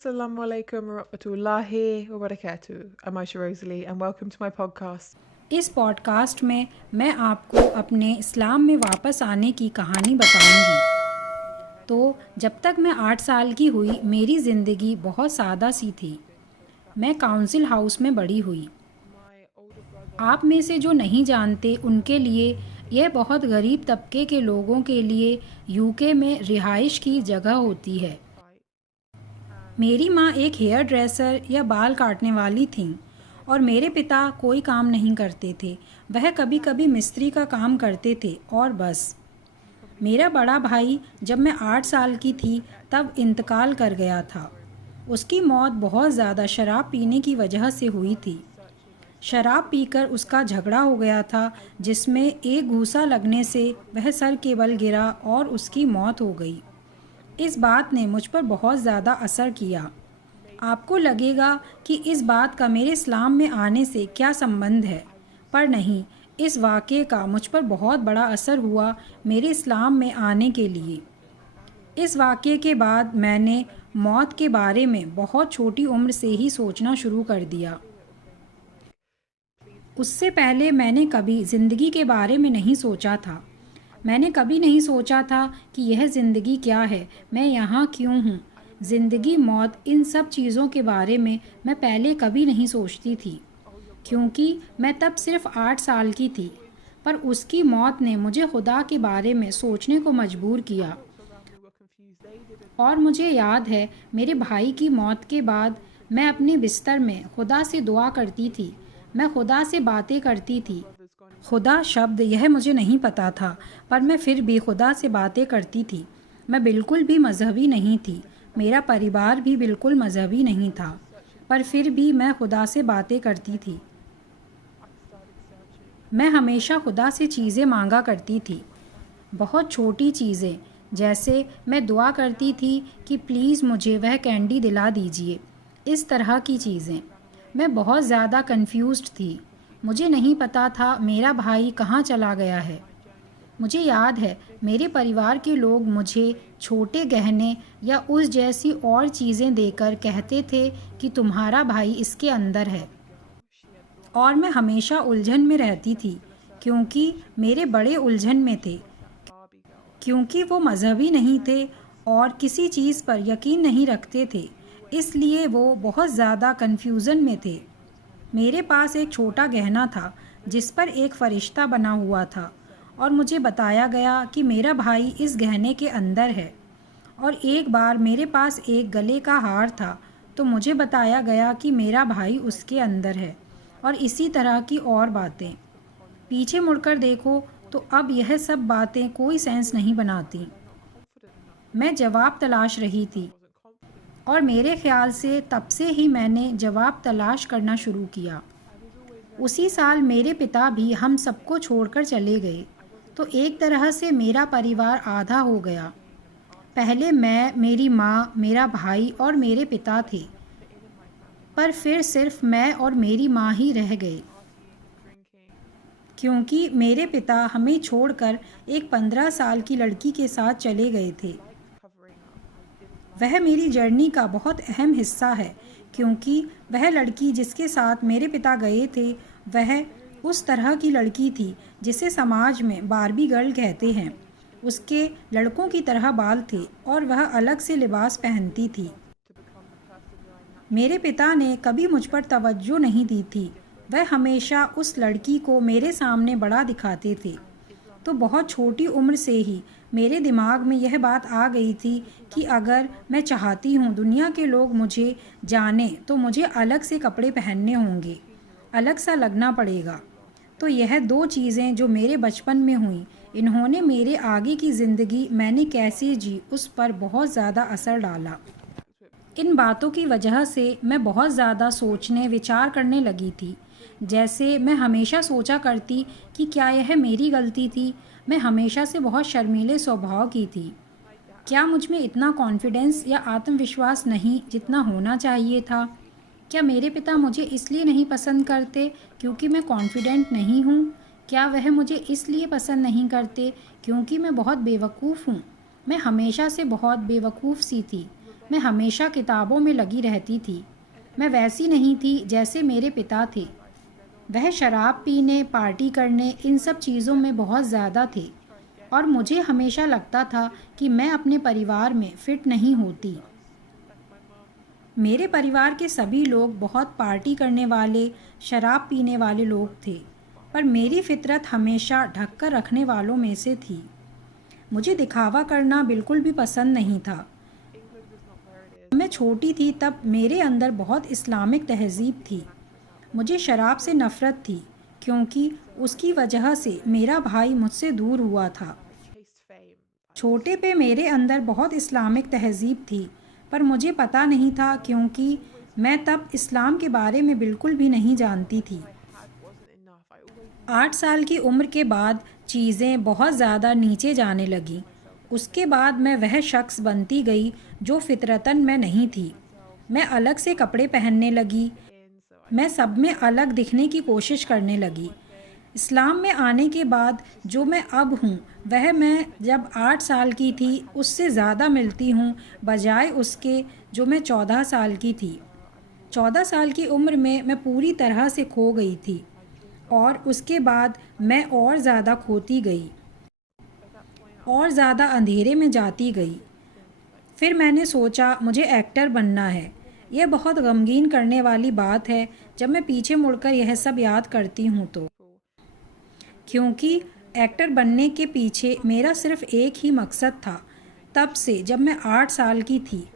Assalamu alaikum wa rahmatullahi wa barakatuh. I'm Aisha Rosalie and welcome to my podcast. इस podcast में मैं आपको अपने इस्लाम में वापस आने की कहानी बताऊंगी। तो जब तक मैं 8 साल की हुई मेरी ज़िंदगी बहुत सादा सी थी। मैं काउंसिल हाउस में बड़ी हुई। आप में से जो नहीं जानते उनके लिए यह बहुत गरीब तबके के लोगों के लिए यूके में रिहाइश की जगह होती है। मेरी माँ एक हेयर ड्रेसर या बाल काटने वाली थीं और मेरे पिता कोई काम नहीं करते थे। वह कभी कभी मिस्त्री का काम करते थे और बस। मेरा बड़ा भाई जब मैं 8 साल की थी तब इंतकाल कर गया था। उसकी मौत बहुत ज़्यादा शराब पीने की वजह से हुई थी। शराब पीकर उसका झगड़ा हो गया था जिसमें एक घूंसा लगने से वह सर के बल गिरा और उसकी मौत हो गई। इस बात ने मुझ पर बहुत ज़्यादा असर किया। आपको लगेगा कि इस बात का मेरे इस्लाम में आने से क्या संबंध है, पर नहीं, इस वाक़े का मुझ पर बहुत बड़ा असर हुआ मेरे इस्लाम में आने के लिए। इस वाक़े के बाद मैंने मौत के बारे में बहुत छोटी उम्र से ही सोचना शुरू कर दिया। उससे पहले मैंने कभी ज़िंदगी के बारे में नहीं सोचा था। मैंने कभी नहीं सोचा था कि यह ज़िंदगी क्या है, मैं यहाँ क्यों हूँ। ज़िंदगी, मौत, इन सब चीज़ों के बारे में मैं पहले कभी नहीं सोचती थी, क्योंकि मैं तब सिर्फ़ 8 साल की थी। पर उसकी मौत ने मुझे खुदा के बारे में सोचने को मजबूर किया। और मुझे याद है मेरे भाई की मौत के बाद मैं अपने बिस्तर में खुदा से दुआ करती थी। मैं खुदा से बातें करती थी। खुदा शब्द यह मुझे नहीं पता था, पर मैं फिर भी खुदा से बातें करती थी। मैं बिल्कुल भी मजहबी नहीं थी, मेरा परिवार भी बिल्कुल मजहबी नहीं था, पर फिर भी मैं खुदा से बातें करती थी। मैं हमेशा खुदा से चीज़ें मांगा करती थी, बहुत छोटी चीज़ें, जैसे मैं दुआ करती थी कि प्लीज़ मुझे वह कैंडी दिला दीजिए, इस तरह की चीज़ें। मैं बहुत ज़्यादा कंफ्यूज्ड थी। मुझे नहीं पता था मेरा भाई कहाँ चला गया है। मुझे याद है मेरे परिवार के लोग मुझे छोटे गहने या उस जैसी और चीज़ें देकर कहते थे कि तुम्हारा भाई इसके अंदर है। और मैं हमेशा उलझन में रहती थी, क्योंकि मेरे बड़े उलझन में थे, क्योंकि वो मजहबी नहीं थे और किसी चीज़ पर यकीन नहीं रखते थे, इसलिए वो बहुत ज़्यादा कन्फ्यूज़न में थे। मेरे पास एक छोटा गहना था जिस पर एक फरिश्ता बना हुआ था और मुझे बताया गया कि मेरा भाई इस गहने के अंदर है। और एक बार मेरे पास एक गले का हार था तो मुझे बताया गया कि मेरा भाई उसके अंदर है, और इसी तरह की और बातें। पीछे मुड़कर देखो तो अब यह सब बातें कोई सेंस नहीं बनाती। मैं जवाब तलाश रही थी और मेरे ख्याल से तब से ही मैंने जवाब तलाश करना शुरू किया। उसी साल मेरे पिता भी हम सबको छोड़कर चले गए, तो एक तरह से मेरा परिवार आधा हो गया। पहले मैं, मेरी माँ, मेरा भाई और मेरे पिता थे, पर फिर सिर्फ मैं और मेरी माँ ही रह गए, क्योंकि मेरे पिता हमें छोड़कर एक 15 साल की लड़की के साथ चले गए थे। वह मेरी जर्नी का बहुत अहम हिस्सा है, क्योंकि वह लड़की जिसके साथ मेरे पिता गए थे वह उस तरह की लड़की थी जिसे समाज में बार्बी गर्ल कहते हैं। उसके लड़कों की तरह बाल थे और वह अलग से लिबास पहनती थी। मेरे पिता ने कभी मुझ पर तवज्जो नहीं दी थी। वह हमेशा उस लड़की को मेरे सामने बड़ा दिखाते थे। तो बहुत छोटी उम्र से ही मेरे दिमाग में यह बात आ गई थी कि अगर मैं चाहती हूँ दुनिया के लोग मुझे जाने तो मुझे अलग से कपड़े पहनने होंगे, अलग सा लगना पड़ेगा। तो यह 2 चीज़ें जो मेरे बचपन में हुई, इन्होंने मेरे आगे की ज़िंदगी मैंने कैसे जी उस पर बहुत ज़्यादा असर डाला। इन बातों की वजह से मैं बहुत ज़्यादा सोचने विचार करने लगी थी। जैसे मैं हमेशा सोचा करती कि क्या यह मेरी गलती थी। मैं हमेशा से बहुत शर्मीले स्वभाव की थी। क्या मुझ में इतना कॉन्फिडेंस या आत्मविश्वास नहीं जितना होना चाहिए था? क्या मेरे पिता मुझे इसलिए नहीं पसंद करते क्योंकि मैं कॉन्फिडेंट नहीं हूँ? क्या वह मुझे इसलिए पसंद नहीं करते क्योंकि मैं बहुत बेवकूफ़ हूँ? मैं हमेशा से बहुत बेवकूफ़ सी थी। मैं हमेशा किताबों में लगी रहती थी। मैं वैसी नहीं थी जैसे मेरे पिता थे। वह शराब पीने, पार्टी करने, इन सब चीज़ों में बहुत ज़्यादा थे और मुझे हमेशा लगता था कि मैं अपने परिवार में फिट नहीं होती। मेरे परिवार के सभी लोग बहुत पार्टी करने वाले, शराब पीने वाले लोग थे, पर मेरी फितरत हमेशा ढक कर रखने वालों में से थी। मुझे दिखावा करना बिल्कुल भी पसंद नहीं था। जब मैं छोटी थी तब मेरे अंदर बहुत इस्लामिक तहज़ीब थी। मुझे शराब से नफ़रत थी क्योंकि उसकी वजह से मेरा भाई मुझसे दूर हुआ था। छोटे पे मेरे अंदर बहुत इस्लामिक तहज़ीब थी, पर मुझे पता नहीं था क्योंकि मैं तब इस्लाम के बारे में बिल्कुल भी नहीं जानती थी। 8 साल की उम्र के बाद चीज़ें बहुत ज़्यादा नीचे जाने लगीं। उसके बाद मैं वह शख्स बनती गई जो फितरतन मैं नहीं थी। मैं अलग से कपड़े पहनने लगी। मैं सब में अलग दिखने की कोशिश करने लगी। इस्लाम में आने के बाद जो मैं अब हूँ वह मैं जब 8 साल की थी उससे ज़्यादा मिलती हूँ, बजाय उसके जो मैं 14 साल की थी। 14 साल की उम्र में मैं पूरी तरह से खो गई थी और उसके बाद मैं और ज़्यादा खोती गई और ज़्यादा अंधेरे में जाती गई। फिर मैंने सोचा मुझे एक्टर बनना है। यह बहुत गमगीन करने वाली बात है जब मैं पीछे मुड़कर यह सब याद करती हूँ तो, क्योंकि एक्टर बनने के पीछे मेरा सिर्फ एक ही मकसद था तब से जब मैं 8 साल की थी,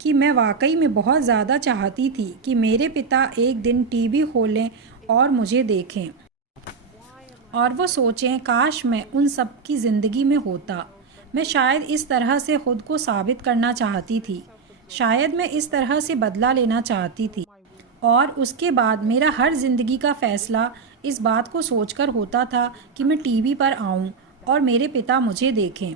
कि मैं वाकई में बहुत ज़्यादा चाहती थी कि मेरे पिता एक दिन टीवी खोलें और मुझे देखें और वो सोचें काश मैं उन सब की ज़िंदगी में होता। मैं शायद इस तरह से ख़ुद को साबित करना चाहती थी। शायद मैं इस तरह से बदला लेना चाहती थी और उसके बाद मेरा हर ज़िंदगी का फ़ैसला इस बात को सोचकर होता था कि मैं टीवी पर आऊं और मेरे पिता मुझे देखें,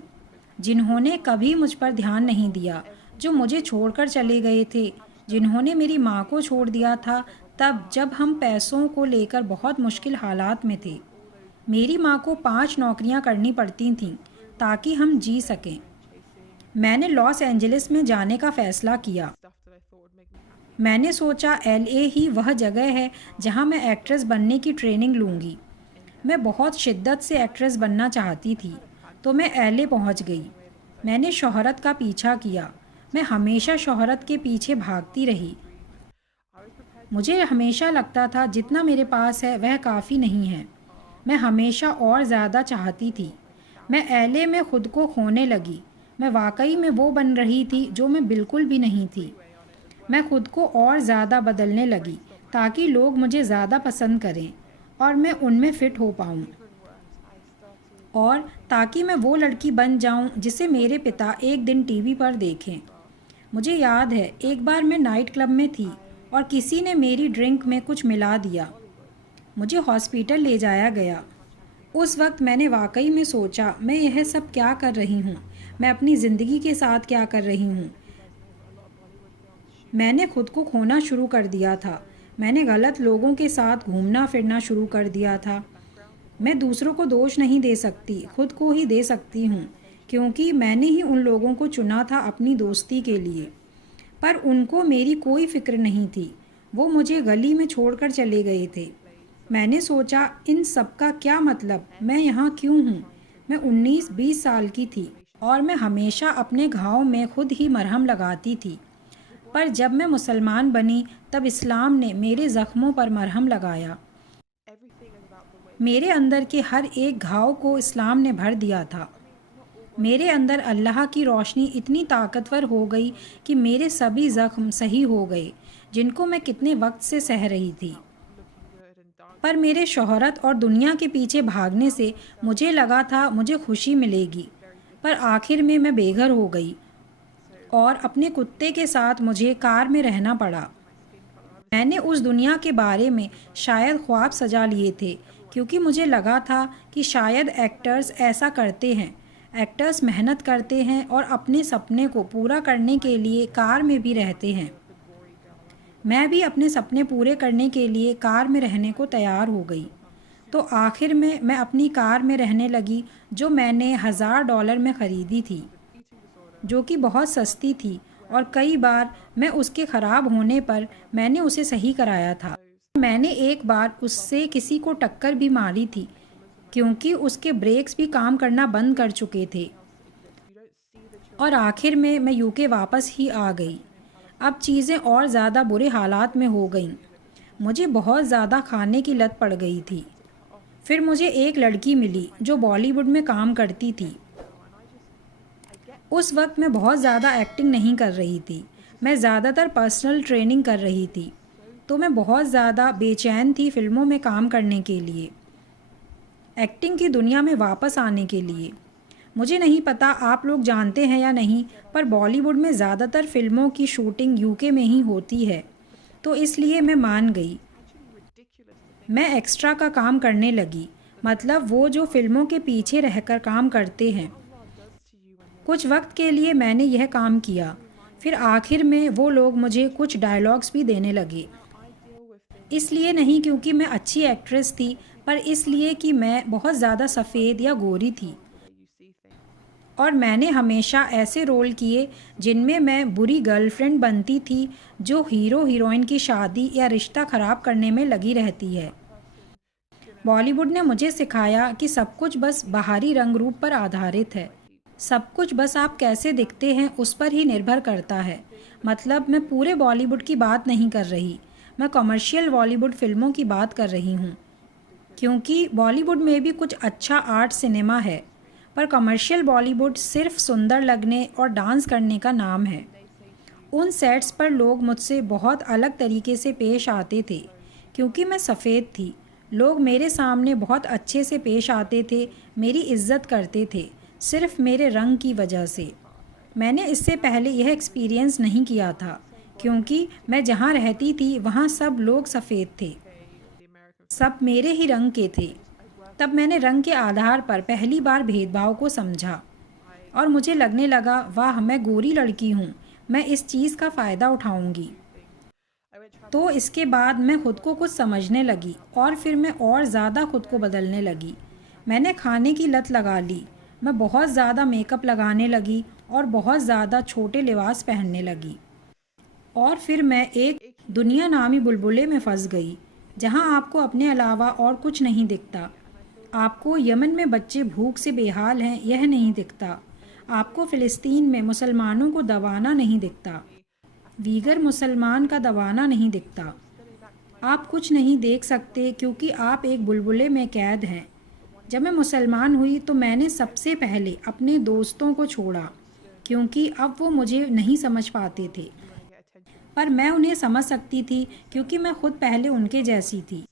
जिन्होंने कभी मुझ पर ध्यान नहीं दिया, जो मुझे छोड़कर चले गए थे, जिन्होंने मेरी माँ को छोड़ दिया था तब जब हम पैसों को लेकर बहुत मुश्किल हालात में थे। मेरी माँ को 5 नौकरियाँ करनी पड़ती थीं ताकि हम जी सकें। मैंने लॉस एंजलिस में जाने का फ़ैसला किया। मैंने सोचा LA ही वह जगह है जहाँ मैं एक्ट्रेस बनने की ट्रेनिंग लूँगी। मैं बहुत शिद्दत से एक्ट्रेस बनना चाहती थी, तो मैं LA पहुँच गई। मैंने शोहरत का पीछा किया। मैं हमेशा शोहरत के पीछे भागती रही। मुझे हमेशा लगता था जितना मेरे पास है वह काफ़ी नहीं है। मैं हमेशा और ज़्यादा चाहती थी। मैं LA में ख़ुद को खोने लगी। मैं वाकई में वो बन रही थी जो मैं बिल्कुल भी नहीं थी। मैं ख़ुद को और ज़्यादा बदलने लगी ताकि लोग मुझे ज़्यादा पसंद करें और मैं उनमें फ़िट हो पाऊँ, और ताकि मैं वो लड़की बन जाऊँ जिसे मेरे पिता एक दिन टीवी पर देखें। मुझे याद है एक बार मैं नाइट क्लब में थी और किसी ने मेरी ड्रिंक में कुछ मिला दिया। मुझे हॉस्पिटल ले जाया गया। उस वक्त मैंने वाकई में सोचा मैं यह सब क्या कर रही हूँ, मैं अपनी ज़िंदगी के साथ क्या कर रही हूँ। मैंने खुद को खोना शुरू कर दिया था। मैंने गलत लोगों के साथ घूमना फिरना शुरू कर दिया था। मैं दूसरों को दोष नहीं दे सकती, खुद को ही दे सकती हूँ, क्योंकि मैंने ही उन लोगों को चुना था अपनी दोस्ती के लिए, पर उनको मेरी कोई फ़िक्र नहीं थी। वो मुझे गली में छोड़कर चले गए थे। मैंने सोचा इन सब का क्या मतलब, मैं यहाँ क्यों हूँ। मैं 19-20 साल की थी और मैं हमेशा अपने घाव में खुद ही मरहम लगाती थी, पर जब मैं मुसलमान बनी तब इस्लाम ने मेरे ज़ख्मों पर मरहम लगाया। मेरे अंदर के हर एक घाव को इस्लाम ने भर दिया था। मेरे अंदर अल्लाह की रोशनी इतनी ताकतवर हो गई कि मेरे सभी ज़ख्म सही हो गए, जिनको मैं कितने वक्त से सह रही थी। पर मेरे शोहरत और दुनिया के पीछे भागने से मुझे लगा था मुझे खुशी मिलेगी, पर आखिर में मैं बेघर हो गई और अपने कुत्ते के साथ मुझे कार में रहना पड़ा। मैंने उस दुनिया के बारे में शायद ख्वाब सजा लिए थे, क्योंकि मुझे लगा था कि शायद एक्टर्स ऐसा करते हैं। एक्टर्स मेहनत करते हैं और अपने सपने को पूरा करने के लिए कार में भी रहते हैं। मैं भी अपने सपने पूरे करने के लिए कार में रहने को तैयार हो गई। तो आखिर में मैं अपनी कार में रहने लगी, जो मैंने $1000 में ख़रीदी थी, जो कि बहुत सस्ती थी और कई बार मैं उसके ख़राब होने पर मैंने उसे सही कराया था। मैंने एक बार उससे किसी को टक्कर भी मारी थी क्योंकि उसके ब्रेक्स भी काम करना बंद कर चुके थे। और आखिर में मैं यूके वापस ही आ गई। अब चीज़ें और ज़्यादा बुरे हालात में हो गईं। मुझे बहुत ज़्यादा खाने की लत पड़ गई थी। फिर मुझे एक लड़की मिली जो बॉलीवुड में काम करती थी। उस वक्त मैं बहुत ज़्यादा एक्टिंग नहीं कर रही थी, मैं ज़्यादातर पर्सनल ट्रेनिंग कर रही थी। तो मैं बहुत ज़्यादा बेचैन थी फ़िल्मों में काम करने के लिए, एक्टिंग की दुनिया में वापस आने के लिए। मुझे नहीं पता आप लोग जानते हैं या नहीं, पर बॉलीवुड में ज़्यादातर फ़िल्मों की शूटिंग यूके में ही होती है, तो इसलिए मैं मान गई। मैं एक्स्ट्रा का काम करने लगी, मतलब वो जो फ़िल्मों के पीछे रहकर काम करते हैं। कुछ वक्त के लिए मैंने यह काम किया, फिर आखिर में वो लोग मुझे कुछ डायलॉग्स भी देने लगे। इसलिए नहीं क्योंकि मैं अच्छी एक्ट्रेस थी, पर इसलिए कि मैं बहुत ज़्यादा सफ़ेद या गोरी थी। और मैंने हमेशा ऐसे रोल किए जिनमें मैं बुरी गर्लफ्रेंड बनती थी जो हीरो हीरोइन की शादी या रिश्ता ख़राब करने में लगी रहती है। बॉलीवुड ने मुझे सिखाया कि सब कुछ बस बाहरी रंग रूप पर आधारित है। सब कुछ बस आप कैसे दिखते हैं उस पर ही निर्भर करता है। मतलब मैं पूरे बॉलीवुड की बात नहीं कर रही, मैं कमर्शियल बॉलीवुड फिल्मों की बात कर रही हूँ। क्योंकि बॉलीवुड में भी कुछ अच्छा आर्ट सिनेमा है, पर कमर्शियल बॉलीवुड सिर्फ सुंदर लगने और डांस करने का नाम है। उन सेट्स पर लोग मुझसे बहुत अलग तरीके से पेश आते थे क्योंकि मैं सफ़ेद थी। लोग मेरे सामने बहुत अच्छे से पेश आते थे, मेरी इज्जत करते थे सिर्फ मेरे रंग की वजह से। मैंने इससे पहले यह एक्सपीरियंस नहीं किया था क्योंकि मैं जहाँ रहती थी वहाँ सब लोग सफ़ेद थे, सब मेरे ही रंग के थे। तब मैंने रंग के आधार पर पहली बार भेदभाव को समझा और मुझे लगने लगा, वाह मैं गोरी लड़की हूँ, मैं इस चीज़ का फ़ायदा उठाऊँगी। तो इसके बाद मैं खुद को कुछ समझने लगी और फिर मैं और ज़्यादा खुद को बदलने लगी। मैंने खाने की लत लगा ली, मैं बहुत ज़्यादा मेकअप लगाने लगी और बहुत ज़्यादा छोटे लिबास पहनने लगी। और फिर मैं एक दुनिया नामी बुलबुले में फंस गई जहां आपको अपने अलावा और कुछ नहीं दिखता। आपको यमन में बच्चे भूख से बेहाल हैं यह नहीं दिखता। आपको फ़िलिस्तीन में मुसलमानों को दबाना नहीं दिखता, वीगर मुसलमान का दबाना नहीं दिखता। आप कुछ नहीं देख सकते क्योंकि आप एक बुलबुले में कैद हैं। जब मैं मुसलमान हुई तो मैंने सबसे पहले अपने दोस्तों को छोड़ा क्योंकि अब वो मुझे नहीं समझ पाते थे, पर मैं उन्हें समझ सकती थी क्योंकि मैं खुद पहले उनके जैसी थी।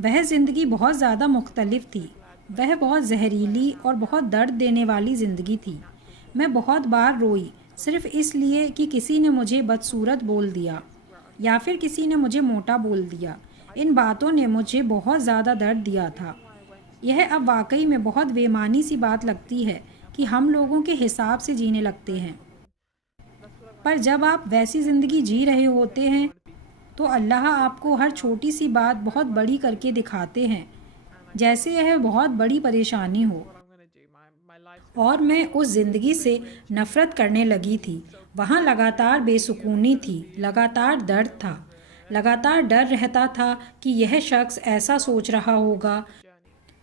वह ज़िंदगी बहुत ज़्यादा मुख्तलिफ थी, वह बहुत जहरीली और बहुत दर्द देने वाली ज़िंदगी थी। मैं बहुत बार रोई सिर्फ इसलिए कि किसी ने मुझे बदसूरत बोल दिया या फिर किसी ने मुझे मोटा बोल दिया। इन बातों ने मुझे बहुत ज़्यादा दर्द दिया था। यह अब वाकई में बहुत बेमानी सी बात लगती है कि हम लोगों के हिसाब से जीने लगते हैं, पर जब आप वैसी ज़िंदगी जी रहे होते हैं तो अल्लाह आपको हर छोटी सी बात बहुत बड़ी करके दिखाते हैं, जैसे यह बहुत बड़ी परेशानी हो। और मैं उस ज़िंदगी से नफ़रत करने लगी थी। वहाँ लगातार बेसुकूनी थी, लगातार दर्द था, लगातार डर रहता था कि यह शख्स ऐसा सोच रहा होगा,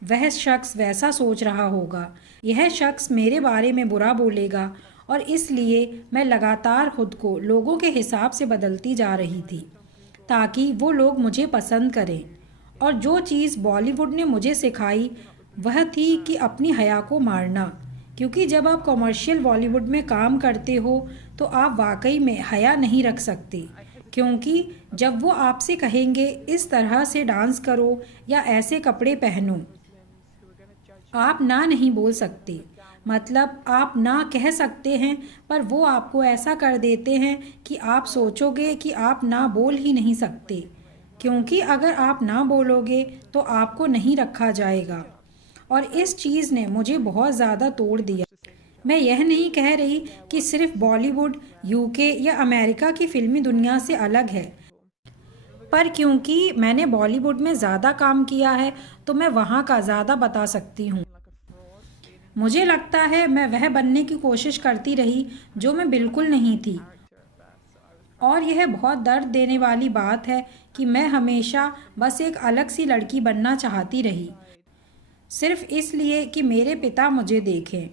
वह शख्स वैसा सोच रहा होगा, यह शख्स मेरे बारे में बुरा बोलेगा। और इसलिए मैं लगातार खुद को लोगों के हिसाब से बदलती जा रही थी ताकि वो लोग मुझे पसंद करें। और जो चीज़ बॉलीवुड ने मुझे सिखाई वह थी कि अपनी हया को मारना, क्योंकि जब आप कमर्शियल बॉलीवुड में काम करते हो तो आप वाकई में हया नहीं रख सकते, क्योंकि जब वो आपसे कहेंगे इस तरह से डांस करो या ऐसे कपड़े पहनो, आप ना नहीं बोल सकते। मतलब आप ना कह सकते हैं पर वो आपको ऐसा कर देते हैं कि आप सोचोगे कि आप ना बोल ही नहीं सकते, क्योंकि अगर आप ना बोलोगे तो आपको नहीं रखा जाएगा। और इस चीज़ ने मुझे बहुत ज़्यादा तोड़ दिया। मैं यह नहीं कह रही कि सिर्फ बॉलीवुड यूके या अमेरिका की फ़िल्मी दुनिया से अलग है, पर क्योंकि मैंने बॉलीवुड में ज़्यादा काम किया है तो मैं वहाँ का ज़्यादा बता सकती हूँ। मुझे लगता है मैं वह बनने की कोशिश करती रही जो मैं बिल्कुल नहीं थी, और यह बहुत दर्द देने वाली बात है कि मैं हमेशा बस एक अलग सी लड़की बनना चाहती रही, सिर्फ इसलिए कि मेरे पिता मुझे देखें।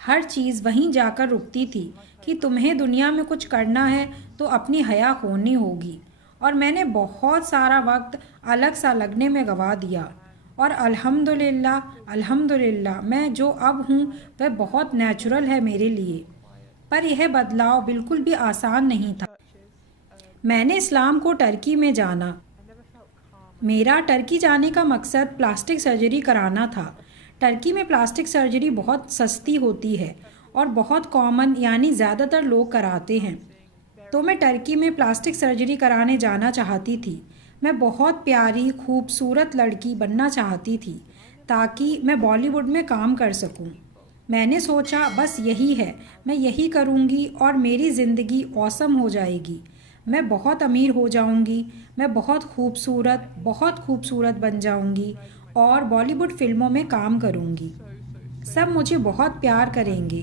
हर चीज़ वहीं जाकर रुकती थी कि तुम्हें दुनिया में कुछ करना है तो अपनी हया खोनी होगी। और मैंने बहुत सारा वक्त अलग सा लगने में गंवा दिया। और अल्हम्दुलिल्लाह अल्हम्दुलिल्लाह मैं जो अब हूँ वह बहुत नेचुरल है मेरे लिए। पर यह बदलाव बिल्कुल भी आसान नहीं था। मैंने इस्लाम को टर्की में जाना। मेरा टर्की जाने का मकसद प्लास्टिक सर्जरी कराना था। टर्की में प्लास्टिक सर्जरी बहुत सस्ती होती है और बहुत कॉमन, यानी ज़्यादातर लोग कराते हैं। तो मैं टर्की में प्लास्टिक सर्जरी कराने जाना चाहती थी। मैं बहुत प्यारी खूबसूरत लड़की बनना चाहती थी ताकि मैं बॉलीवुड में काम कर सकूं। मैंने सोचा बस यही है, मैं यही करूंगी और मेरी ज़िंदगी औसम हो जाएगी। मैं बहुत अमीर हो जाऊंगी, मैं बहुत खूबसूरत बन जाऊंगी और बॉलीवुड फिल्मों में काम करूंगी। सब मुझे बहुत प्यार करेंगे।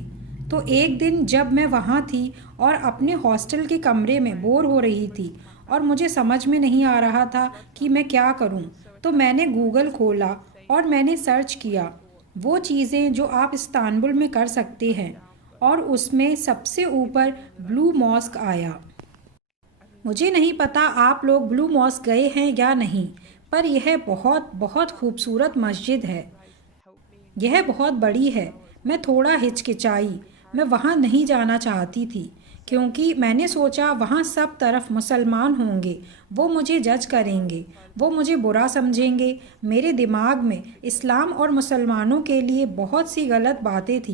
तो एक दिन जब मैं वहाँ थी और अपने हॉस्टल के कमरे में बोर हो रही थी और मुझे समझ में नहीं आ रहा था कि मैं क्या करूँ, तो मैंने गूगल खोला और मैंने सर्च किया वो चीज़ें जो आप इस्तांबुल में कर सकते हैं, और उसमें सबसे ऊपर ब्लू मॉस्क आया। मुझे नहीं पता आप लोग ब्लू मॉस्क गए हैं या नहीं, पर यह बहुत बहुत खूबसूरत मस्जिद है। यह बहुत बड़ी है। मैं थोड़ा हिचकिचाई। मैं वहाँ नहीं जाना चाहती थी क्योंकि मैंने सोचा वहाँ सब तरफ मुसलमान होंगे, वो मुझे जज करेंगे, वो मुझे बुरा समझेंगे। मेरे दिमाग में इस्लाम और मुसलमानों के लिए बहुत सी गलत बातें थी,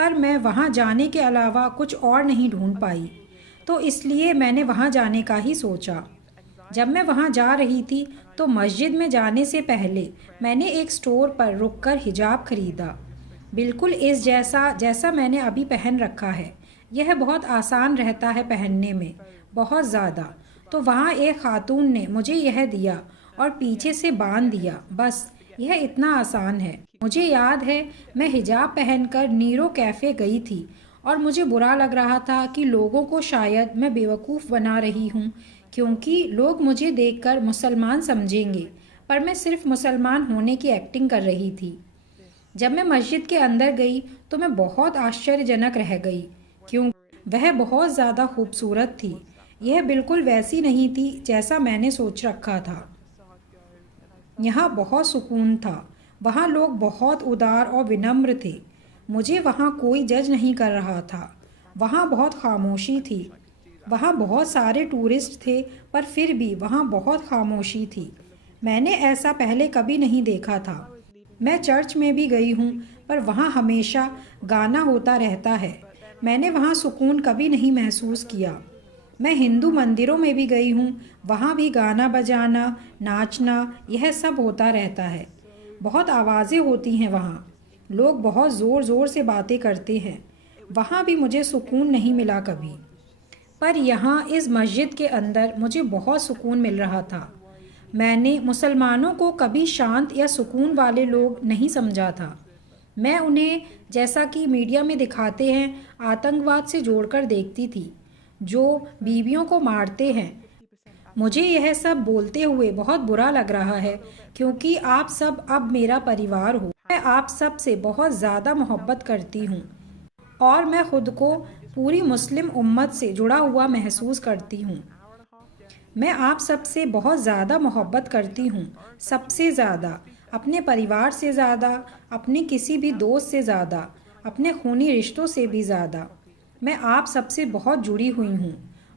पर मैं वहाँ जाने के अलावा कुछ और नहीं ढूंढ पाई। तो इसलिए मैंने वहाँ जाने का ही सोचा। जब मैं वहाँ जा रही थी तो मस्जिद में जाने से पहले मैंने एक स्टोर पर रुककर हिजाब खरीदा, बिल्कुल इस जैसा जैसा मैंने अभी पहन रखा है। यह बहुत आसान रहता है पहनने में, बहुत ज़्यादा। तो वहाँ एक खातून ने मुझे यह दिया और पीछे से बांध दिया, बस यह इतना आसान है। मुझे याद है मैं हिजाब पहनकर नीरो कैफ़े गई थी और मुझे बुरा लग रहा था कि लोगों को शायद मैं बेवकूफ़ बना रही हूँ क्योंकि लोग मुझे देखकर मुसलमान समझेंगे, पर मैं सिर्फ मुसलमान होने की एक्टिंग कर रही थी। जब मैं मस्जिद के अंदर गई तो मैं बहुत आश्चर्यजनक रह गई क्यों वह बहुत ज़्यादा खूबसूरत थी। यह बिल्कुल वैसी नहीं थी जैसा मैंने सोच रखा था। यहाँ बहुत सुकून था। वहाँ लोग बहुत उदार और विनम्र थे। मुझे वहाँ कोई जज नहीं कर रहा था। वहाँ बहुत खामोशी थी। वहाँ बहुत सारे टूरिस्ट थे, पर फिर भी वहाँ बहुत खामोशी थी। मैंने ऐसा पहले कभी नहीं देखा था। मैं चर्च में भी गई हूँ, पर वहाँ हमेशा गाना होता रहता है। मैंने वहाँ सुकून कभी नहीं महसूस किया। मैं हिंदू मंदिरों में भी गई हूँ, वहाँ भी गाना बजाना, नाचना, यह सब होता रहता है। बहुत आवाज़ें होती हैं वहाँ। लोग बहुत ज़ोर ज़ोर से बातें करते हैं। वहाँ भी मुझे सुकून नहीं मिला कभी। पर यहाँ इस मस्जिद के अंदर मुझे बहुत सुकून मिल रहा था। मैंने मुसलमानों को कभी शांत या सुकून वाले लोग नहीं समझा था। मैं उन्हें, जैसा कि मीडिया में दिखाते हैं, आतंकवाद से जोड़कर देखती थी, जो बीवियों को मारते हैं। मुझे यह सब बोलते हुए बहुत बुरा लग रहा है क्योंकि आप सब अब मेरा परिवार हो। मैं आप सब से बहुत ज़्यादा मोहब्बत करती हूँ और मैं खुद को पूरी मुस्लिम उम्मत से जुड़ा हुआ महसूस करती हूँ। मैं आप सब से बहुत ज़्यादा मोहब्बत करती हूँ, सबसे ज़्यादा, अपने परिवार से ज़्यादा, अपने किसी भी दोस्त से ज़्यादा, अपने खूनी रिश्तों से भी ज़्यादा। मैं आप सब से बहुत जुड़ी हुई हूँ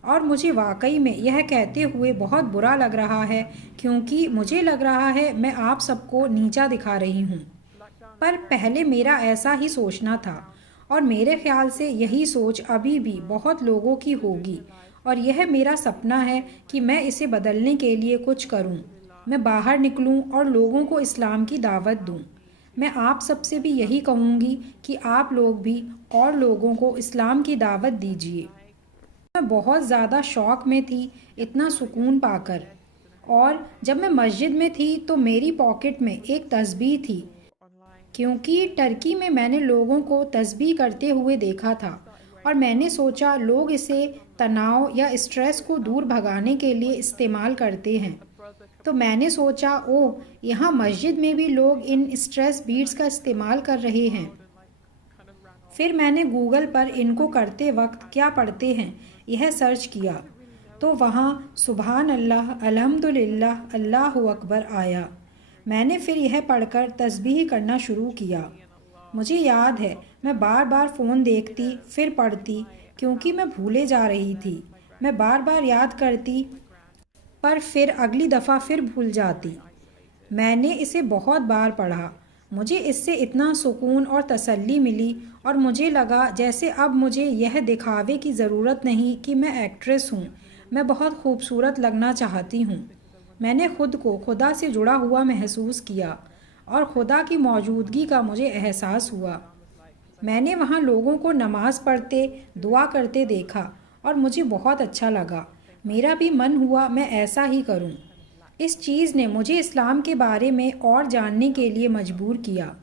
और मुझे वाकई में यह कहते हुए बहुत बुरा लग रहा है क्योंकि मुझे लग रहा है मैं आप सबको नीचा दिखा रही हूँ। पर पहले मेरा ऐसा ही सोचना था और मेरे ख्याल से यही सोच अभी भी बहुत लोगों की होगी, और यह मेरा सपना है कि मैं इसे बदलने के लिए कुछ करूं। मैं बाहर निकलूं और लोगों को इस्लाम की दावत दूं। मैं आप सबसे भी यही कहूँगी कि आप लोग भी और लोगों को इस्लाम की दावत दीजिए। मैं बहुत ज़्यादा शौक में थी इतना सुकून पाकर। और जब मैं मस्जिद में थी तो मेरी पॉकेट में एक तस्बीह थी क्योंकि टर्की में मैंने लोगों को तस्बीह करते हुए देखा था और मैंने सोचा लोग इसे तनाव या स्ट्रेस को दूर भगाने के लिए इस्तेमाल करते हैं। तो मैंने सोचा, ओह, यहाँ मस्जिद में भी लोग इन स्ट्रेस बीट्स का इस्तेमाल कर रहे हैं। फिर मैंने गूगल पर इनको करते वक्त क्या पढ़ते हैं यह सर्च किया, तो वहाँ सुबहान अल्लाह, अल्हम्दुलिल्लाह, अल्लाहु अकबर आया। मैंने फिर यह पढ़कर तस्बीह करना शुरू किया। मुझे याद है मैं बार बार फ़ोन देखती फिर पढ़ती, क्योंकि मैं भूले जा रही थी। मैं बार बार याद करती पर फिर अगली दफ़ा फिर भूल जाती। मैंने इसे बहुत बार पढ़ा। मुझे इससे इतना सुकून और तसल्ली मिली और मुझे लगा जैसे अब मुझे यह दिखावे की ज़रूरत नहीं कि मैं एक्ट्रेस हूँ, मैं बहुत खूबसूरत लगना चाहती हूँ। मैंने ख़ुद को खुदा से जुड़ा हुआ महसूस किया और खुदा की मौजूदगी का मुझे एहसास हुआ। मैंने वहाँ लोगों को नमाज़ पढ़ते, दुआ करते देखा और मुझे बहुत अच्छा लगा। मेरा भी मन हुआ मैं ऐसा ही करूँ। इस चीज़ ने मुझे इस्लाम के बारे में और जानने के लिए मजबूर किया।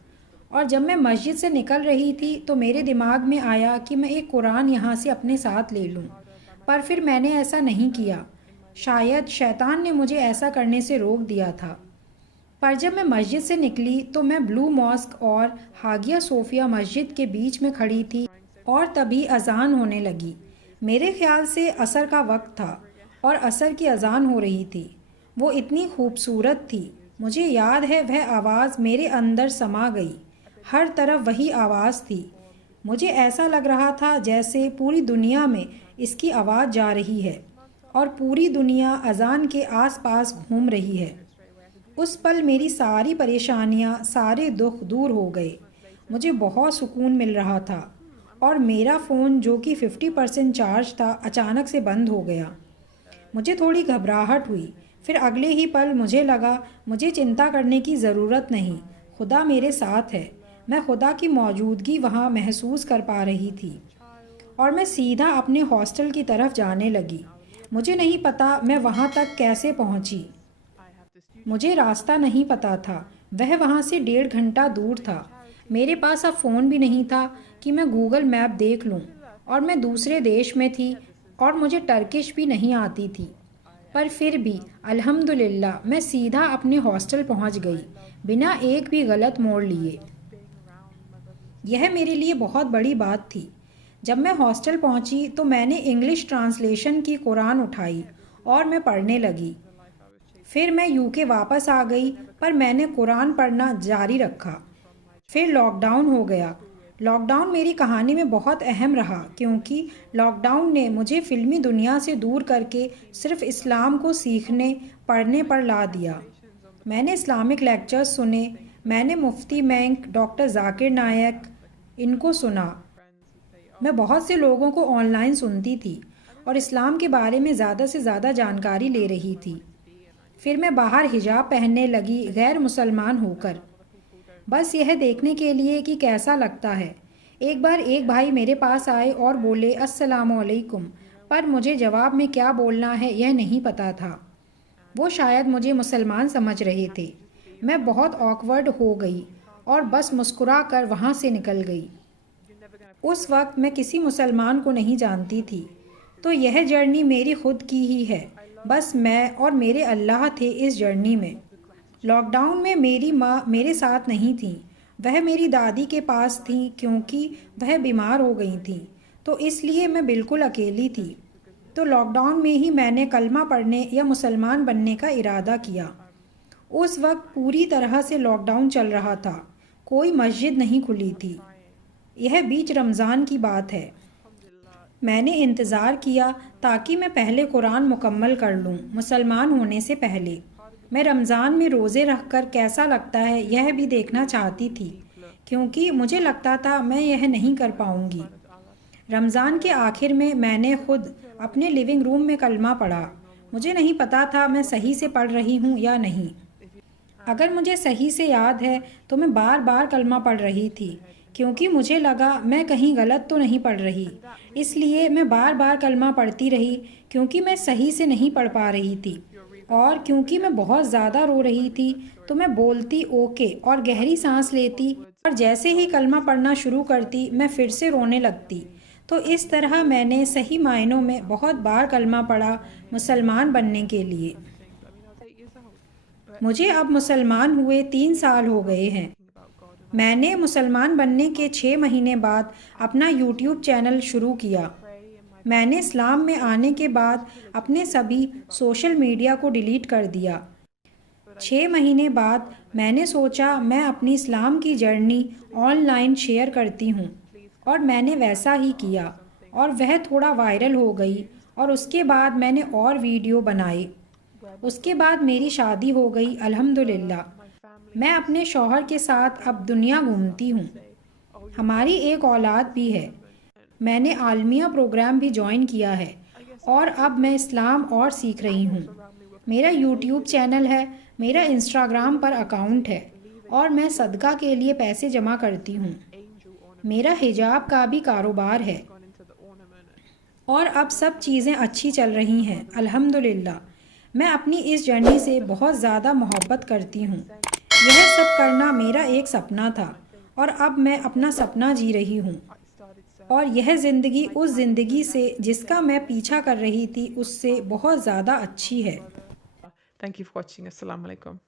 और जब मैं मस्जिद से निकल रही थी तो मेरे दिमाग में आया कि मैं एक कुरान यहाँ से अपने साथ ले लूँ, पर फिर मैंने ऐसा नहीं किया। शायद शैतान ने मुझे ऐसा करने से रोक दिया था। पर जब मैं मस्जिद से निकली तो मैं ब्लू मॉस्क और हागिया सोफिया मस्जिद के बीच में खड़ी थी और तभी अजान होने लगी। मेरे ख्याल से असर का वक्त था और असर की अजान हो रही थी। वो इतनी खूबसूरत थी। मुझे याद है वह आवाज़ मेरे अंदर समा गई। हर तरफ वही आवाज़ थी। मुझे ऐसा लग रहा था जैसे पूरी दुनिया में इसकी आवाज़ जा रही है और पूरी दुनिया अजान के आसपास घूम रही है। उस पल मेरी सारी परेशानियां, सारे दुख दूर हो गए। मुझे बहुत सुकून मिल रहा था और मेरा फ़ोन जो कि 50% चार्ज था अचानक से बंद हो गया। मुझे थोड़ी घबराहट हुई। फिर अगले ही पल मुझे लगा मुझे चिंता करने की ज़रूरत नहीं, खुदा मेरे साथ है। मैं खुदा की मौजूदगी वहाँ महसूस कर पा रही थी और मैं सीधा अपने हॉस्टल की तरफ जाने लगी। मुझे नहीं पता मैं वहाँ तक कैसे पहुँची। मुझे रास्ता नहीं पता था। वह वहाँ से 1.5 घंटा दूर था। मेरे पास अब फ़ोन भी नहीं था कि मैं गूगल मैप देख लूँ, और मैं दूसरे देश में थी और मुझे टर्किश भी नहीं आती थी। पर फिर भी अल्हम्दुलिल्लाह मैं सीधा अपने हॉस्टल पहुँच गई, बिना एक भी गलत मोड़ लिए। यह मेरे लिए बहुत बड़ी बात थी। जब मैं हॉस्टल पहुँची तो मैंने इंग्लिश ट्रांसलेशन की कुरान उठाई और मैं पढ़ने लगी। फिर मैं यूके वापस आ गई, पर मैंने कुरान पढ़ना जारी रखा। फिर लॉकडाउन हो गया। लॉकडाउन मेरी कहानी में बहुत अहम रहा, क्योंकि लॉकडाउन ने मुझे फ़िल्मी दुनिया से दूर करके सिर्फ इस्लाम को सीखने पढ़ने पर ला दिया। मैंने इस्लामिक लेक्चर्स सुने। मैंने मुफ्ती बैंक, डॉक्टर जाकिर नायक, इनको सुना। मैं बहुत से लोगों को ऑनलाइन सुनती थी और इस्लाम के बारे में ज़्यादा से ज़्यादा जानकारी ले रही थी। फिर मैं बाहर हिजाब पहनने लगी, गैर मुसलमान होकर, बस यह देखने के लिए कि कैसा लगता है। एक बार एक भाई मेरे पास आए और बोले अस्सलामु अलैकुम, पर मुझे जवाब में क्या बोलना है यह नहीं पता था। वो शायद मुझे मुसलमान समझ रहे थे। मैं बहुत ऑकवर्ड हो गई और बस मुस्कुरा कर वहाँ से निकल गई। उस वक्त मैं किसी मुसलमान को नहीं जानती थी, तो यह जर्नी मेरी खुद की ही है। बस मैं और मेरे अल्लाह थे इस जर्नी में। लॉकडाउन में मेरी माँ मेरे साथ नहीं थी। वह मेरी दादी के पास थी, क्योंकि वह बीमार हो गई थी, तो इसलिए मैं बिल्कुल अकेली थी। तो लॉकडाउन में ही मैंने कलमा पढ़ने या मुसलमान बनने का इरादा किया। उस वक्त पूरी तरह से लॉकडाउन चल रहा था। कोई मस्जिद नहीं खुली थी। यह बीच रमज़ान की बात है। मैंने इंतज़ार किया ताकि मैं पहले कुरान मुकम्मल कर लूँ मुसलमान होने से पहले। मैं रमज़ान में रोज़े रखकर कैसा लगता है यह भी देखना चाहती थी, क्योंकि मुझे लगता था मैं यह नहीं कर पाऊँगी। रमज़ान के आखिर में मैंने खुद अपने लिविंग रूम में कलमा पढ़ा। मुझे नहीं पता था मैं सही से पढ़ रही हूँ या नहीं। अगर मुझे सही से याद है तो मैं बार बार कलमा पढ़ रही थी, क्योंकि मुझे लगा मैं कहीं गलत तो नहीं पढ़ रही। इसलिए मैं बार बार कलमा पढ़ती रही, क्योंकि मैं सही से नहीं पढ़ पा रही थी। और क्योंकि मैं बहुत ज़्यादा रो रही थी तो मैं बोलती ओके और गहरी सांस लेती, और जैसे ही कलमा पढ़ना शुरू करती मैं फिर से रोने लगती। तो इस तरह मैंने सही मायनों में बहुत बार कलमा पढ़ा मुसलमान बनने के लिए। मुझे अब मुसलमान हुए 3 साल हो गए हैं। मैंने मुसलमान बनने के 6 महीने बाद अपना यूट्यूब चैनल शुरू किया। मैंने इस्लाम में आने के बाद अपने सभी सोशल मीडिया को डिलीट कर दिया। 6 महीने बाद मैंने सोचा मैं अपनी इस्लाम की जर्नी ऑनलाइन शेयर करती हूँ, और मैंने वैसा ही किया और वह थोड़ा वायरल हो गई, और उसके बाद मैंने और वीडियो बनाए। उसके बाद मेरी शादी हो गई अल्हम्दुलिल्लाह। मैं अपने शौहर के साथ अब दुनिया घूमती हूँ। हमारी एक औलाद भी है। मैंने आलमिया प्रोग्राम भी ज्वाइन किया है और अब मैं इस्लाम और सीख रही हूँ। मेरा यूट्यूब चैनल है, मेरा इंस्टाग्राम पर अकाउंट है और मैं सदका के लिए पैसे जमा करती हूँ। मेरा हिजाब का भी कारोबार है और अब सब चीज़ें अच्छी चल रही हैं अल्हम्दुलिल्लाह। मैं अपनी इस जर्नी से बहुत ज़्यादा मोहब्बत करती हूँ। यह सब करना मेरा एक सपना था और अब मैं अपना सपना जी रही हूँ, और यह ज़िंदगी उस ज़िंदगी से जिसका मैं पीछा कर रही थी उससे बहुत ज़्यादा अच्छी है। Thank you for watching. Assalamu alaikum.